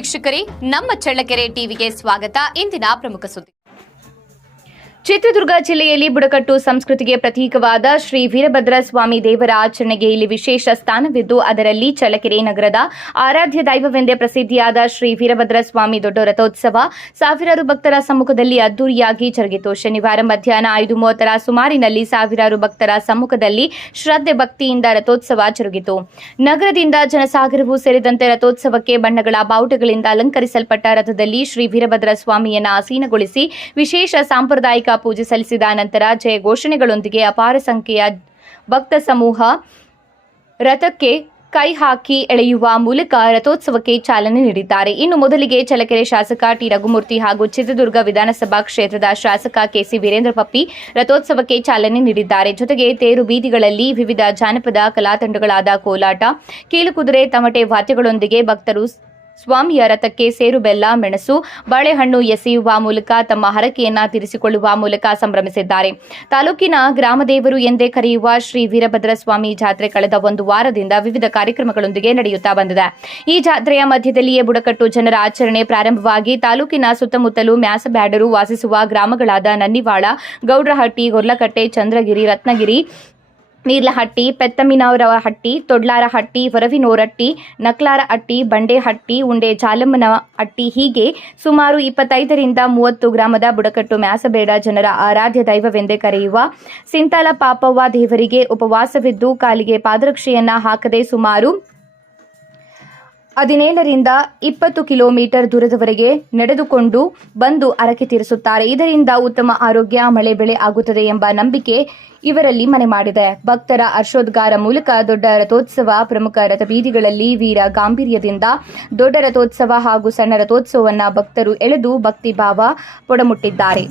ವೀಕ್ಷಕರೇ, ನಮ್ಮ ಚಳ್ಳಕೆರೆ ಟಿವಿಗೆ ಸ್ವಾಗತ. ಇಂದಿನ ಪ್ರಮುಖ ಸುದ್ದಿ. ಚಿತ್ರದುರ್ಗ ಜಿಲ್ಲೆಯಲ್ಲಿ ಬುಡಕಟ್ಟು ಸಂಸ್ಕೃತಿಗೆ ಪ್ರತೀಕವಾದ ಶ್ರೀ ವೀರಭದ್ರ ಸ್ವಾಮಿ ದೇವರ ಆಚರಣೆಗೆ ಇಲ್ಲಿ ವಿಶೇಷ ಸ್ಥಾನವಿದ್ದು, ಅದರಲ್ಲಿ ಚಳ್ಳಕೆರೆ ನಗರದ ಆರಾಧ್ಯ ದೈವವೆಂದೇ ಪ್ರಸಿದ್ಧಿಯಾದ ಶ್ರೀ ವೀರಭದ್ರ ಸ್ವಾಮಿ ದೊಡ್ಡ ರಥೋತ್ಸವ ಸಾವಿರಾರು ಭಕ್ತರ ಸಮ್ಮುಖದಲ್ಲಿ ಅದ್ದೂರಿಯಾಗಿ ಜರುಗಿತು. ಶನಿವಾರ ಮಧ್ಯಾಹ್ನ 5:30 ಸುಮಾರಿನಲ್ಲಿ ಸಾವಿರಾರು ಭಕ್ತರ ಸಮ್ಮುಖದಲ್ಲಿ ಶ್ರದ್ಧೆ ಭಕ್ತಿಯಿಂದ ರಥೋತ್ಸವ ಜರುಗಿತು. ನಗರದಿಂದ ಜನಸಾಗರವೂ ಸೇರಿದಂತೆ ರಥೋತ್ಸವಕ್ಕೆ ಬಣ್ಣಗಳ ಬಾವುಟಗಳಿಂದ ಅಲಂಕರಿಸಲ್ಪಟ್ಟ ರಥದಲ್ಲಿ ಶ್ರೀ ವೀರಭದ್ರ ಸ್ವಾಮಿಯನ್ನು ಆಸೀನಗೊಳಿಸಿ ವಿಶೇಷ ಸಾಂಪ್ರದಾಯಿಕ ಪೂಜೆ ಸಲ್ಲಿಸಿದ ನಂತರ ಜಯ ಘೋಷಣೆಗಳೊಂದಿಗೆ ಅಪಾರ ಸಂಖ್ಯೆಯ ಭಕ್ತ ಸಮೂಹ ರಥಕ್ಕೆ ಕೈ ಹಾಕಿ ಎಳೆಯುವ ಮೂಲಕ ರಥೋತ್ಸವಕ್ಕೆ ಚಾಲನೆ ನೀಡಿದ್ದಾರೆ. ಇನ್ನು ಮೊದಲಿಗೆ ಚಳ್ಳಕೆರೆ ಶಾಸಕ ಟಿ ರಘುಮೂರ್ತಿ ಹಾಗೂ ಚಿತ್ರದುರ್ಗ ವಿಧಾನಸಭಾ ಕ್ಷೇತ್ರದ ಶಾಸಕ ಕೆಸಿ ವೀರೇಂದ್ರ ಪಪ್ಪಿ ರಥೋತ್ಸವಕ್ಕೆ ಚಾಲನೆ ನೀಡಿದ್ದಾರೆ. ಜೊತೆಗೆ ತೇರು ಬೀದಿಗಳಲ್ಲಿ ವಿವಿಧ ಜಾನಪದ ಕಲಾತಂಡಗಳಾದ ಕೋಲಾಟ, ಕೀಲುಕುದುರೆ, ತಮಟೆ ವಾದ್ಯಗಳೊಂದಿಗೆ ಭಕ್ತರು ಸ್ವಾಮಿಯ ರಥಕ್ಕೆ ಸೇರು ಬೆಲ್ಲ, ಮೆಣಸು, ಬಾಳೆಹಣ್ಣು ಎಸೆಯುವ ಮೂಲಕ ತಮ್ಮ ಹರಕೆಯನ್ನ ತೀರಿಸಿಕೊಳ್ಳುವ ಮೂಲಕ ಸಂಭ್ರಮಿಸಿದ್ದಾರೆ. ತಾಲೂಕಿನ ಗ್ರಾಮದೇವರು ಎಂದೇ ಕರೆಯುವ ಶ್ರೀ ವೀರಭದ್ರ ಸ್ವಾಮಿ ಜಾತ್ರೆ ಕಳೆದ ಒಂದು ವಾರದಿಂದ ವಿವಿಧ ಕಾರ್ಯಕ್ರಮಗಳೊಂದಿಗೆ ನಡೆಯುತ್ತಾ ಬಂದಿದೆ. ಈ ಜಾತ್ರೆಯ ಮಧ್ಯದಲ್ಲಿಯೇ ಬುಡಕಟ್ಟು ಜನರ ಆಚರಣೆ ಪ್ರಾರಂಭವಾಗಿ ತಾಲೂಕಿನ ಸುತ್ತಮುತ್ತಲೂ ಮ್ಯಾಸಬ್ಯಾಡರು ವಾಸಿಸುವ ಗ್ರಾಮಗಳಾದ ನನ್ನಿವಾಳ, ಗೌಡ್ರಹಟ್ಟಿ, ಗೊರ್ಲಕಟ್ಟೆ, ಚಂದ್ರಗಿರಿ, ರತ್ನಗಿರಿ, ನೀರ್ಲಹಟ್ಟಿ, ಪೆತ್ತಮ್ಮಿನವರಹಟ್ಟಿ, ತೊಡ್ಲಾರಹಟ್ಟಿ, ಹೊರವಿನೋರಹಟ್ಟಿ, ನಕ್ಲಾರಹಟ್ಟಿ, ಬಂಡೇಹಟ್ಟಿ, ಉಂಡೆ ಜಾಲಮ್ಮನಹಟ್ಟಿ ಹೀಗೆ ಸುಮಾರು 25ರಿಂದ 30 ಗ್ರಾಮದ ಬುಡಕಟ್ಟು ಮ್ಯಾಸಬೇಡ ಜನರ ಆರಾಧ್ಯ ದೈವವೆಂದೇ ಕರೆಯುವ ಸಿಂತಾಲ ಪಾಪವ್ವ ದೇವರಿಗೆ ಉಪವಾಸವಿದ್ದು ಕಾಲಿಗೆ ಪಾದರಕ್ಷೆಯನ್ನ ಹಾಕದೆ ಸುಮಾರು 17ರಿಂದ 20 ಕಿಲೋಮೀಟರ್ ದೂರದವರೆಗೆ ನಡೆದುಕೊಂಡು ಬಂದು ಹರಕೆ ತೀರಿಸುತ್ತಾರೆ. ಇದರಿಂದ ಉತ್ತಮ ಆರೋಗ್ಯ, ಮಳೆ ಬೆಳೆ ಆಗುತ್ತದೆ ಎಂಬ ನಂಬಿಕೆ ಇವರಲ್ಲಿ ಮನೆ ಮಾಡಿದೆ. ಭಕ್ತರ ಹರ್ಷೋದ್ಗಾರ ಮೂಲಕ ದೊಡ್ಡ ರಥೋತ್ಸವ ಪ್ರಮುಖ ರಥಬೀದಿಗಳಲ್ಲಿ ವೀರ ಗಾಂಭೀರ್ಯದಿಂದ ದೊಡ್ಡ ರಥೋತ್ಸವ ಹಾಗೂ ಸಣ್ಣ ರಥೋತ್ಸವವನ್ನು ಭಕ್ತರು ಎಳೆದು ಭಕ್ತಿಭಾವ ಪೊಡಮುಟ್ಟಿದ್ದಾರೆ.